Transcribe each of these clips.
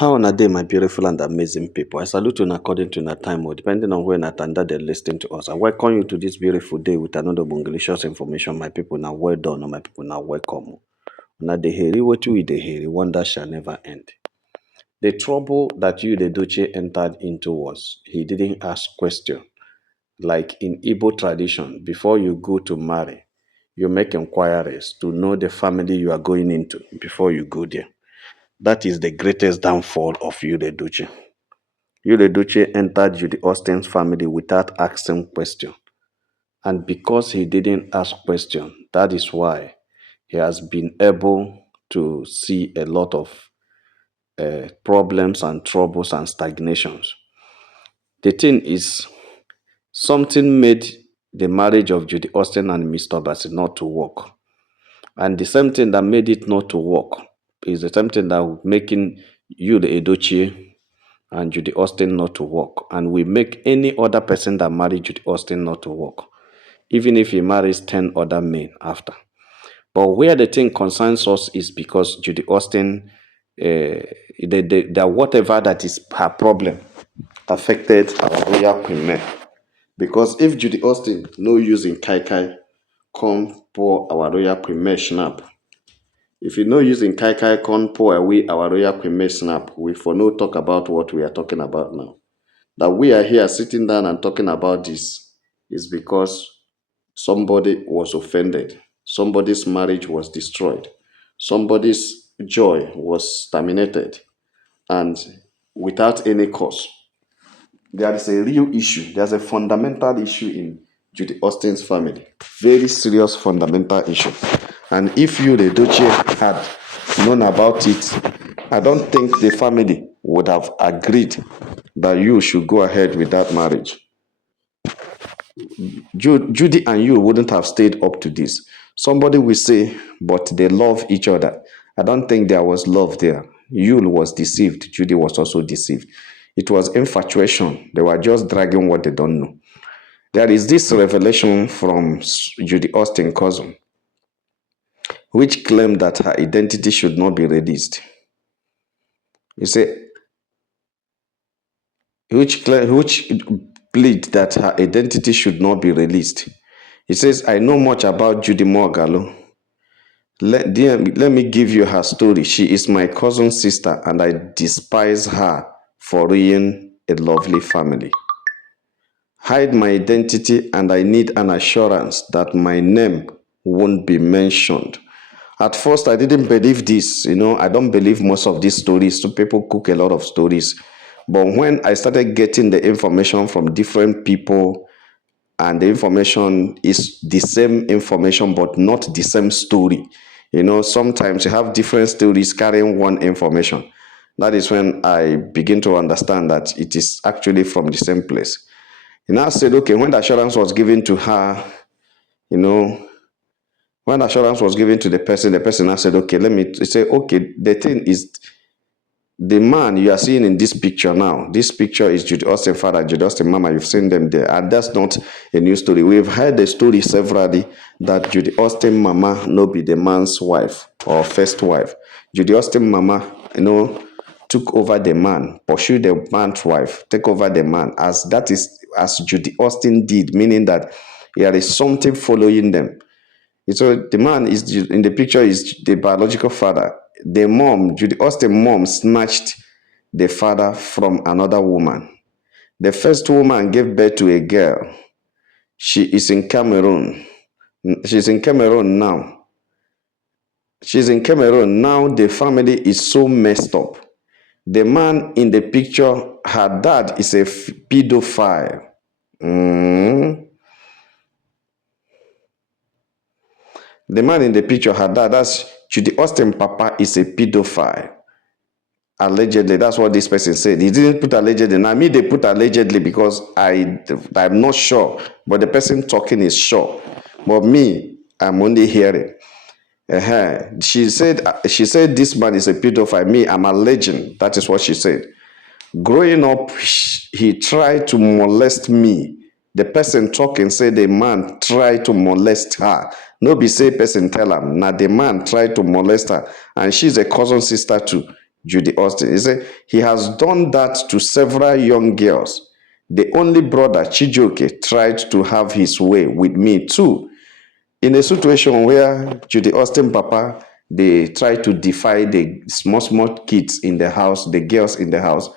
How on a day, my beautiful and amazing people? I salute you according to your time, or depending on when at under they listen to us. I welcome you to this beautiful day with another bungalicious information. My people now well done, my people now welcome. Now the heri what we the heri, wonder shall never end. The trouble that you the Edochie entered into was he didn't ask question. Like in Igbo tradition, before you go to marry, you make inquiries to know the family you are going into before you go there. That is the greatest downfall of Judy Edochie. Judy Edochie entered Judy Austin's family without asking question. And because he didn't ask question, that is why he has been able to see a lot of problems and troubles and stagnations. The thing is, something made the marriage of Judy Austin and Mr. Bassey not to work. And the same thing that made it not to work is the same thing that making Judy Edochie and Judy Austin not to work. And we make any other person that married Judy Austin not to work, even if he marries 10 other men after. But where the thing concerns us is because Judy Austin, whatever that is her problem affected our royal queen men. Because if Judy Austin no using Kai Kai come pour our royal queen men snap, if you no using Kai Kai come pour away our royal queen men snap, we for no talk about what we are talking about now. That we are here sitting down and talking about this is because somebody was offended. Somebody's marriage was destroyed. Somebody's joy was terminated. And without any cause. There is a real issue. There's a fundamental issue in Judy Austin's family. Very serious fundamental issue. And if you, the Edochie, had known about it, I don't think the family would have agreed that you should go ahead with that marriage. Judy and you wouldn't have stayed up to this. Somebody will say, but they love each other. I don't think there was love there. Yul was deceived. Judy was also deceived. It was infatuation. They were just dragging what they don't know. There is this revelation from Judy Austin's cousin, which claimed that her identity should not be released. You say, which plead that her identity should not be released. He says, I know much about Judy Morgalo. Let me give you her story. She is my cousin's sister, and I despise her for ruining a lovely family. Hide my identity, and I need an assurance that my name won't be mentioned. At first, I didn't believe this. I don't believe most of these stories. So people cook a lot of stories. But when I started getting the information from different people, and the information is the same information, but not the same story. Sometimes you have different stories carrying one information. That is when I begin to understand that it is actually from the same place. He now said, okay, when the assurance was given to her, when assurance was given to the person now said, okay, the thing is, the man you are seeing in this picture now, this picture is Judy Austin father, Judy Austin mama, you've seen them there. And that's not a new story. We've heard the story severally that Judy Austin mama no be the man's wife or first wife. Judy Austin mama, took over the man, pursued the man's wife, take over the man, as Judy Austin did, meaning that there is something following them. So the man is in the picture is the biological father. The mom, Judy Austin mom, snatched the father from another woman. The first woman gave birth to a girl. She is in Cameroon. She's in Cameroon now. The family is so messed up. The man in the picture, her dad is a pedophile. The man in the picture, her dad, that's Judy Austin papa, is a pedophile. Allegedly, that's what this person said. He didn't put allegedly. Now, me, they put allegedly because I'm not sure. But the person talking is sure. But me, I'm only hearing. She said this man is a pedophile. Me, I'm alleging. That is what she said. Growing up, he tried to molest me. The person talking said the man tried to molest her. No be say person tell him. Now the man tried to molest her. And she's a cousin sister too. Judy Austin. He said he has done that to several young girls. The only brother, Chijioke, tried to have his way with me too. In a situation where Judy Austin Papa, they try to defy the small kids in the house, the girls in the house.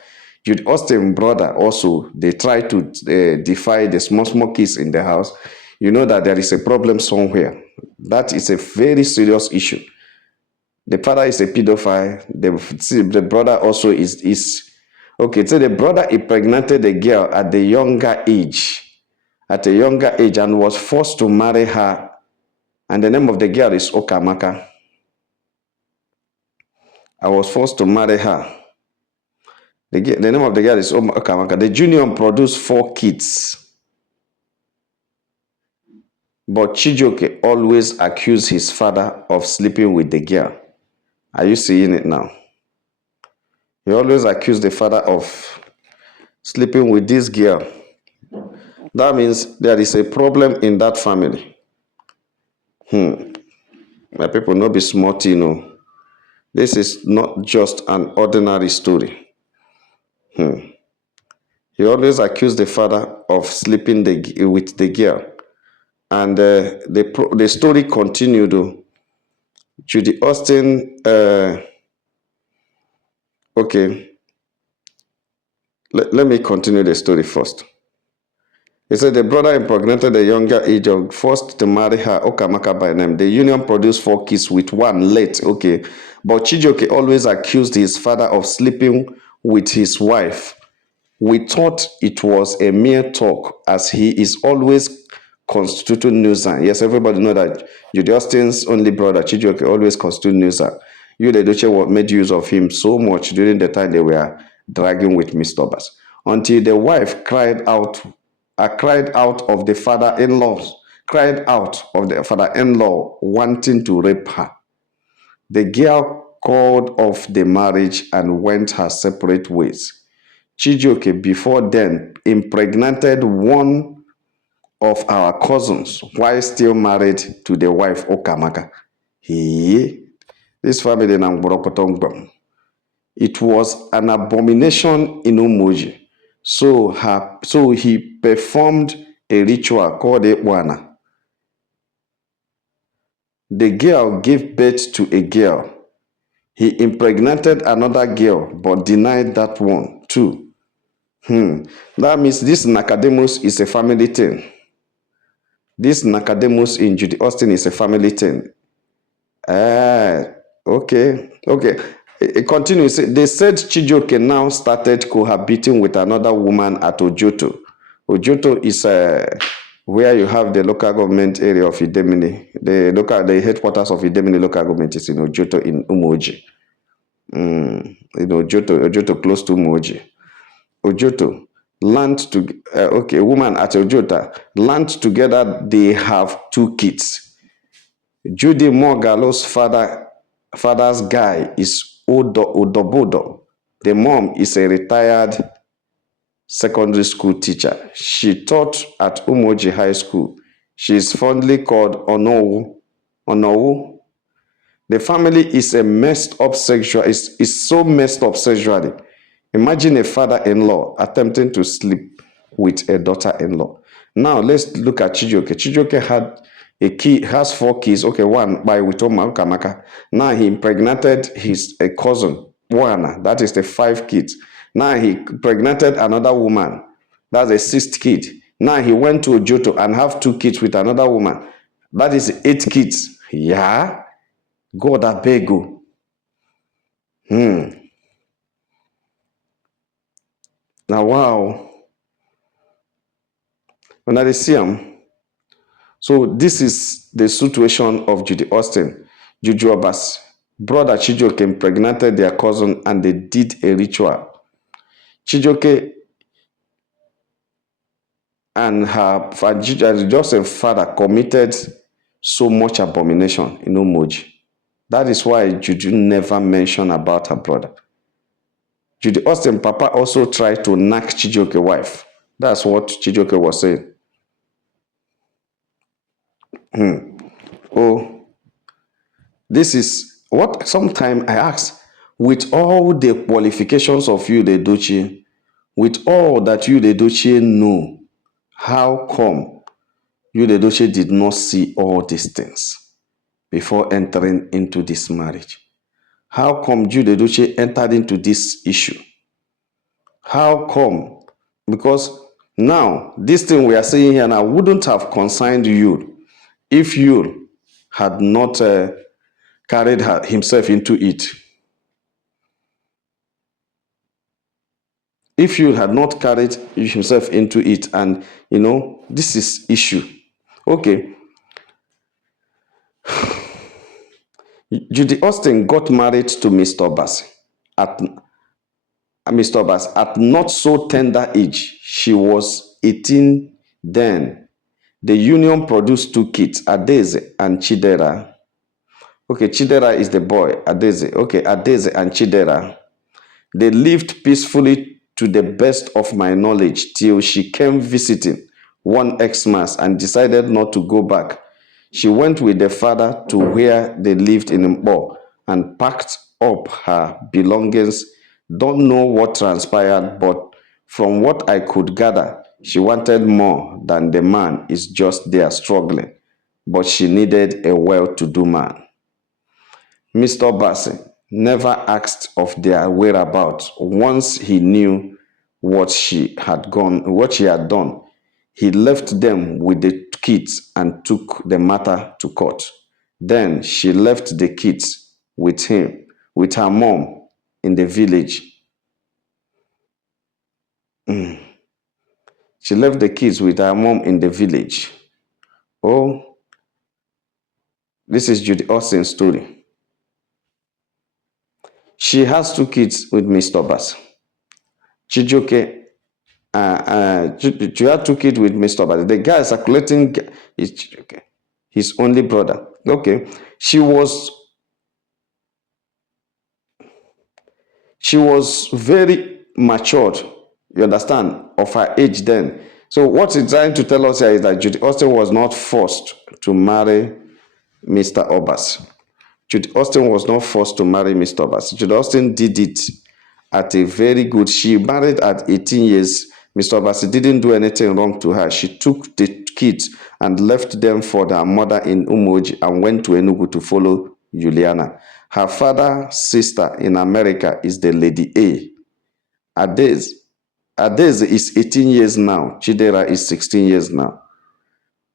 Judy Austin brother also, they try to defy the small kids in the house. You know that there is a problem somewhere. That is a very serious issue. The father is a pedophile. The brother also is okay. So the brother impregnated the girl at the younger age, and was forced to marry her. And the name of the girl is Okamaka. I was forced to marry her. The name of the girl is Okamaka. The junior produced 4 kids. But Chijioke always accused his father of sleeping with the girl. Are you seeing it now? He always accused the father of sleeping with this girl. That means there is a problem in that family. My people, no be smart, you know. This is not just an ordinary story. He always accused the father of sleeping with the girl. And the story continued. Judy Austin, okay, let me continue the story first. He said the brother impregnated the younger age of forced to marry her, Okamaka by name. The union produced 4 kids with 1 late, okay. But Chijioke always accused his father of sleeping with his wife. We thought it was a mere talk, as he is always constituted nuisance. Yes, everybody know that Judy Austin's only brother, Chijioke, always constituted nuisance. You, the Edochie, made use of him so much during the time they were dragging with Mr. Bas, until the wife cried out of the father-in-law, wanting to rape her. The girl called off the marriage and went her separate ways. Chijioke before then impregnated one of our cousins while still married to the wife Okamaka. This family na Ngborokotongba. It was an abomination in Umoji. So he performed a ritual called Ewana. The girl gave birth to a girl. He impregnated another girl but denied that one too. That means this Nakademus is a family thing. This Nakademus in Judy Austin is a family thing. Okay. It continues. They said Chijioke now started cohabiting with another woman at Ojoto. Ojoto is where you have the local government area of Idemili. The headquarters of Idemili local government is in Ojoto in Umoji. In Ojoto close to Umoji. Ojoto a woman at Ojota learned together. They have 2 kids. Judy Mogalo's father's guy is Odobodo. The mom is a retired secondary school teacher. She taught at Umoji High School. She is fondly called Onowu. The family is so messed up sexually. Imagine a father-in-law attempting to sleep with a daughter-in-law. Now let's look at Chijioke. Chijioke has 4 kids. Okay, 1 by Witoma Kamaka. Now he impregnated his cousin, Wana. That is the 5 kids. Now he impregnated another woman. That's a 6th kid. Now he went to Ojoto and have 2 kids with another woman. That is 8 kids. Yeah. God, I beg you. Now, wow. When I see him, so this is the situation of Judy Austin. Juju Abbas' brother Chijioke impregnated their cousin and they did a ritual. Chijioke and Joseph's father committed so much abomination in Umoji. That is why Juju never mentioned about her brother. Judy Austin Papa also tried to knock Chijioke's wife. That's what Chijioke was saying. Oh, this is what sometimes I ask, with all the qualifications of you, the Edochie, with all that you, the Edochie, know, how come you, the Edochie, did not see all these things before entering into this marriage? How come you, the Edochie, entered into this issue? How come? Because now, this thing we are saying here now wouldn't have concerned you if you had not carried himself into it. If you had not carried himself into it, and this is issue. Okay. Judy Austin got married to Mr. Bass at not so tender age. She was 18 then. The union produced 2 kids, Adeze and Chidera. Okay, Chidera is the boy, Adeze. Okay, Adeze and Chidera. They lived peacefully to the best of my knowledge till she came visiting one Xmas and decided not to go back. She went with the father to where they lived in Mbo and packed up her belongings. Don't know what transpired, but from what I could gather, she wanted more than the man is just there struggling, but she needed a well-to-do man. Mr. Bassey never asked of their whereabouts. Once he knew what she had done, he left them with the kids and took the matter to court. Then she left the kids with her mom in the village. She left the kids with her mom in the village. Oh, this is Judy Austin's story. She has 2 kids with Mr. Bass. Chijoke, she had 2 kids with Mr. Bass. The guy circulating is Chijoke, his only brother. Okay, she was very matured, you understand, of her age then. So what he's trying to tell us here is that Judy Austin was not forced to marry Mr. Obas. Judy Austin was not forced to marry Mr. Obas. Judy Austin did it at a very good. She married at 18 years. Mr. Obas didn't do anything wrong to her. She took the kids and left them for their mother in Umoji and went to Enugu to follow Juliana. Her father's sister in America is the Lady A. Adeze is 18 years now. Chidera is 16 years now.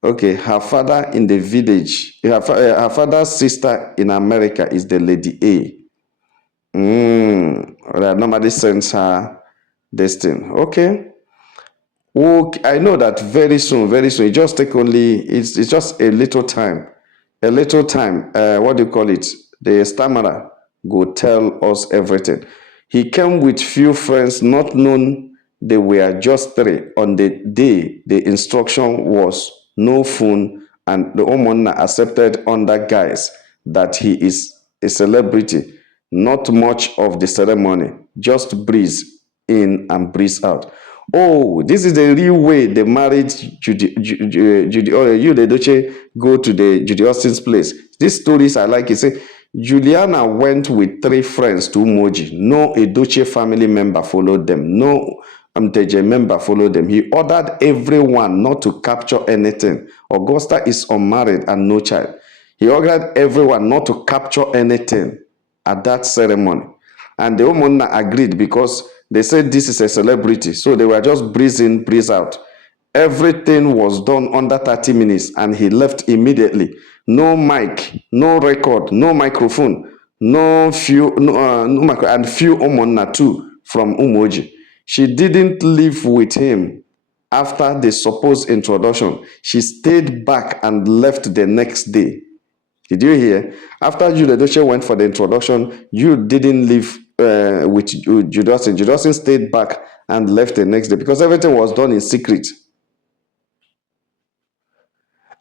Okay, her father in the village, her father's sister in America is the Lady A. Nobody sends her this thing. Okay. I know that very soon, it just take only, it's just a little time. What do you call it? The stammerer go tell us everything. He came with few friends, not known they were just 3. On the day, the instruction was no phone, and the Omona accepted under guise that he is a celebrity. Not much of the ceremony, just breeze in and breeze out. Oh, this is the real way they married Judy, or you, the Edochie, go to the Judy Austin's place. These stories I like. You say, Juliana went with 3 friends to Umoji. No Edochie family member followed them. No Amteje member followed them. He ordered everyone not to capture anything. Augusta is unmarried and no child. He ordered everyone not to capture anything at that ceremony. And the Omona agreed because they said this is a celebrity. So they were just breeze in, breeze out. Everything was done under 30 minutes and he left immediately. No mic, no record, no microphone, no micro, and few Omona too from Umoji. She didn't live with him after the supposed introduction. She stayed back and left the next day. Did you hear? After Judy Edochie went for the introduction, you didn't live with Judy Austin. Judy Austin stayed back and left the next day because everything was done in secret.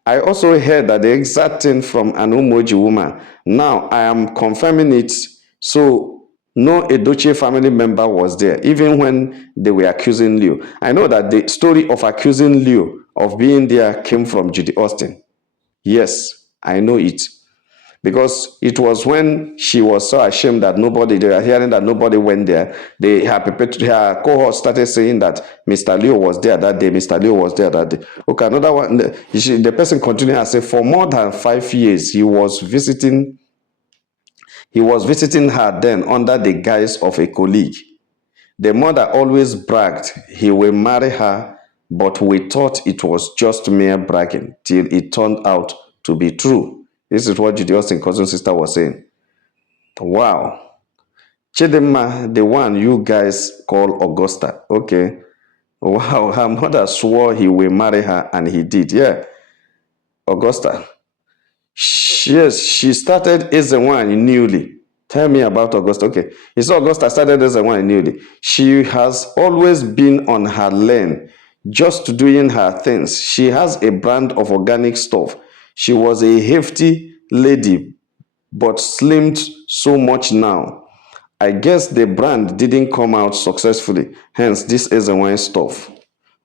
I also heard that the exact thing from an Umoji woman. Now I am confirming it. So no Edochie family member was there, even when they were accusing Leo. I know that the story of accusing Leo of being there came from Judy Austin. Yes, I know it. because it was when she was so ashamed that they were hearing that nobody went there. Her cohort started saying that Mr. Leo was there that day. Mr. Leo was there that day. Okay, another one. The person continued and said, for more than 5 years, he was visiting her then under the guise of a colleague. The mother always bragged he will marry her, but we thought it was just mere bragging till it turned out to be true. This is what Judy Austin, cousin sister, was saying. Wow. Chidinma, the one you guys call Augusta. Okay. Wow. Her mother swore he will marry her, and he did. Yeah. Augusta. Yes, she started as the one newly. Tell me about Augusta. Okay. It's Augusta started as the one newly. She has always been on her lane, just doing her things. She has a brand of organic stuff. She was a hefty lady, but slimmed so much now. I guess the brand didn't come out successfully. Hence, this is the wine stuff.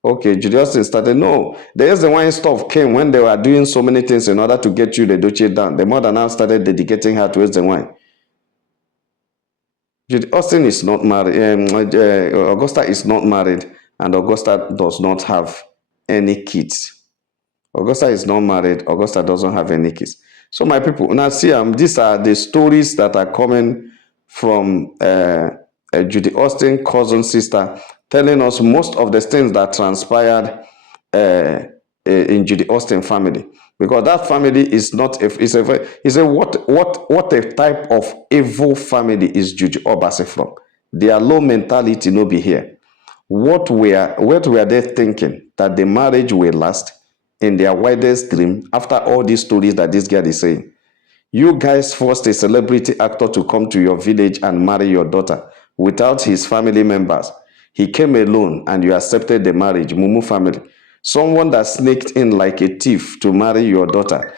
Okay, Judy Austin started. No, the is the wine stuff came when they were doing so many things in order to get you the Edochie down. The mother now started dedicating her to the wine. Judy Austin is not married. Augusta is not married, and Augusta does not have any kids. Augusta is not married. Augusta doesn't have any kids. So my people, now see, these are the stories that are coming from Judy Austin, cousin sister, telling us most of the things that transpired in Judy Austin family. Because that family is not what a type of evil family is Judy Obasi from. Their low mentality no be here. What were they thinking? That the marriage will last in their wildest dream after all these stories that this girl is saying? You guys forced a celebrity actor to come to your village and marry your daughter without his family members. He came alone and you accepted the marriage, Mumu family. Someone that sneaked in like a thief to marry your daughter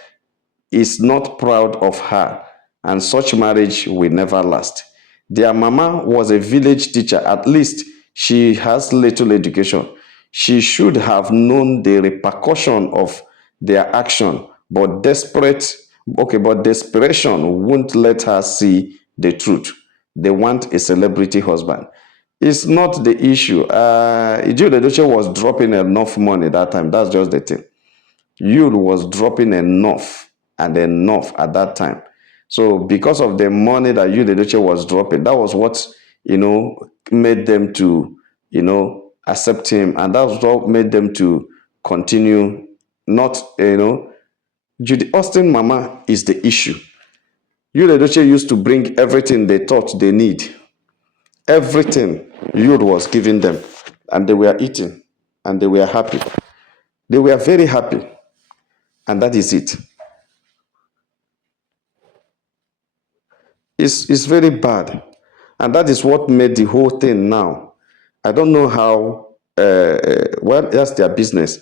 is not proud of her, and such marriage will never last. Their mama was a village teacher. At least she has little education. She should have known the repercussion of their action, but desperation won't let her see the truth. They want a celebrity husband. It's not the issue. Judy Edochie was dropping enough money that time. That's just the thing. Yul was dropping enough and enough at that time. So because of the money that Judy Edochie was dropping, that was what, made them to, accept him. And that was what made them to continue not, Judy Austin mama is the issue. Judy Edochie used to bring everything they thought they need. Everything Yul was giving them. And they were eating. And they were happy. They were very happy. And that is it. It's very bad. And that is what made the whole thing now. I don't know how, that's their business.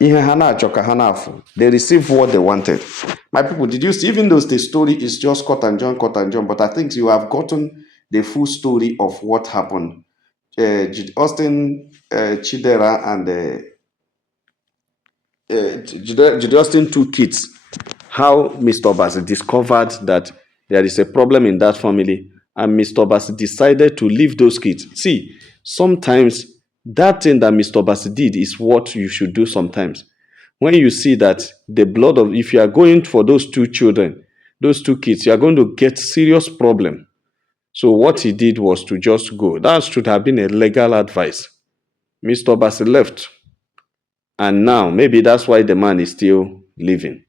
They received what they wanted. My people, did you see, even though the story is just cut and join, but I think you have gotten the full story of what happened. Austin, Chidera, and Judy Austin 2 kids. How Mr. Obasi discovered that there is a problem in that family, and Mr. Obasi decided to leave those kids. See, sometimes that thing that Mr. Obasi did is what you should do sometimes. When you see that the blood of, if you are going for those 2 children, those 2 kids, you are going to get serious problem. So what he did was to just go. That should have been a legal advice. Mr. Obasi left. And now, maybe that's why the man is still living.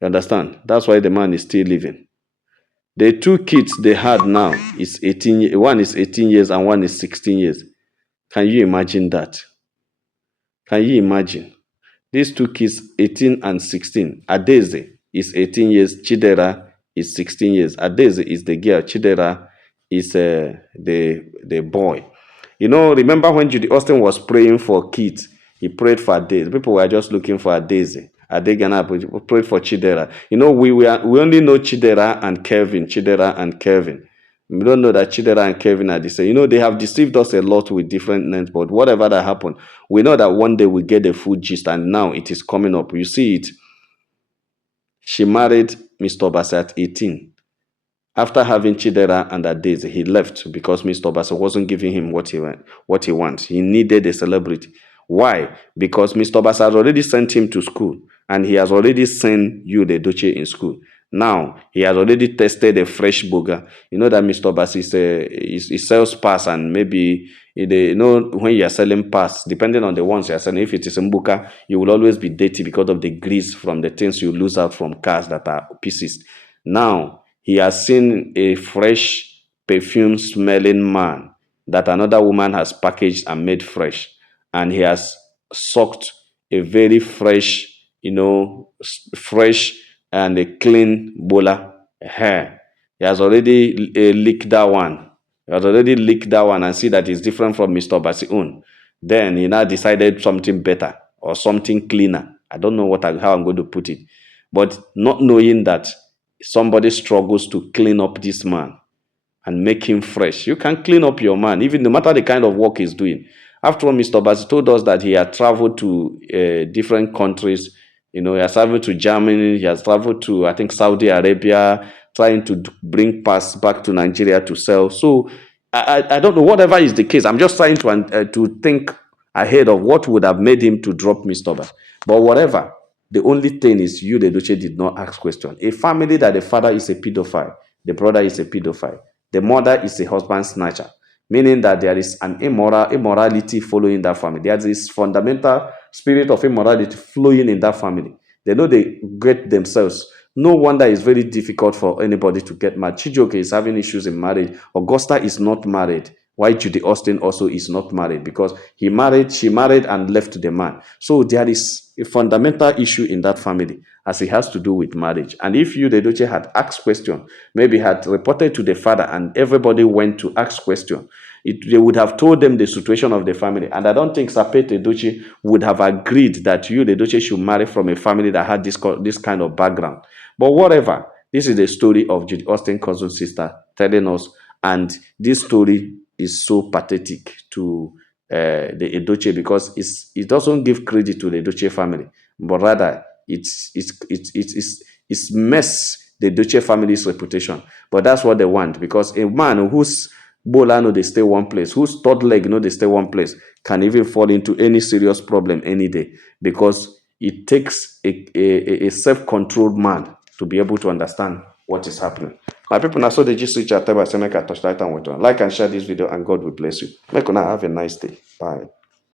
You understand? That's why the man is still living. The 2 kids they had now is 18. One is 18 years and one is 16 years. Can you imagine that? Can you imagine? These 2 kids, 18 and 16. Adeze is 18 years. Chidera is 16 years. Adeze is the girl. Chidera is the boy. Remember when Judy Austin was praying for kids? He prayed for Adeze. People were just looking for Adeze. Adegana prayed for Chidera. We only know Chidera and Kevin. Chidera and Kevin. We don't know that Chidera and Kevin are the same. They have deceived us a lot with different names, but whatever that happened, we know that one day we get the full gist, and now it is coming up. You see it. She married Mr. Obasa at 18. After having Chidera and Adaeze, he left because Mr. Obasa wasn't giving him what he wants. He needed a celebrity. Why? Because Mr. Obasa has already sent him to school, and he has already sent you the Edochie in school. Now he has already tested a fresh burger. You know that Mr. Obasa he sells pass, and maybe when you are selling pass, depending on the ones you are selling, if it is Mbuka, you will always be dirty because of the grease from the things you lose out from cars that are pieces. Now he has seen a fresh, perfume smelling man that another woman has packaged and made fresh. And he has sucked a very fresh, fresh and a clean bola hair. He has already licked that one. He has already licked that one and see that it's different from Mr. Basi's own. Then he now decided something better or something cleaner. I don't know how I'm going to put it. But not knowing that somebody struggles to clean up this man and make him fresh. You can clean up your man, even no matter the kind of work he's doing. After all, Mr. Basi told us that he had traveled to different countries. He has traveled to Germany. He has traveled to, I think, Saudi Arabia, trying to bring pass back to Nigeria to sell. So I don't know. Whatever is the case, I'm just trying to think ahead of what would have made him to drop Mr. Basi. But whatever. The only thing is you, the Edochie, did not ask question. A family that the father is a pedophile, the brother is a pedophile, the mother is a husband snatcher, meaning that there is an immorality following that family. There is this fundamental spirit of immorality flowing in that family. They know they get themselves. No wonder it's very difficult for anybody to get married. Chijioke is having issues in marriage. Augusta is not married. Why Judy Austin also is not married? Because she married and left the man. So there is a fundamental issue in that family as it has to do with marriage. And if you, the Edochie, had asked question, maybe had reported to the father and everybody went to ask question, they would have told them the situation of the family. And I don't think Sapet Edochie would have agreed that you, the Edochie, should marry from a family that had this kind of background. But whatever, this is the story of Judy Austin's cousin sister telling us, and this story is so pathetic to the Edochie because it doesn't give credit to the Edochie family, but rather it's mess the Edochie family's reputation. But that's what they want, because a man whose bola no they stay one place, whose third leg no they stay one place, can even fall into any serious problem any day, because it takes a self-controlled man to be able to understand what is happening. My people, now so the gist reach at table, I say make I touch that and wait on. Like and share this video, and God will bless you. Make una have a nice day. Bye.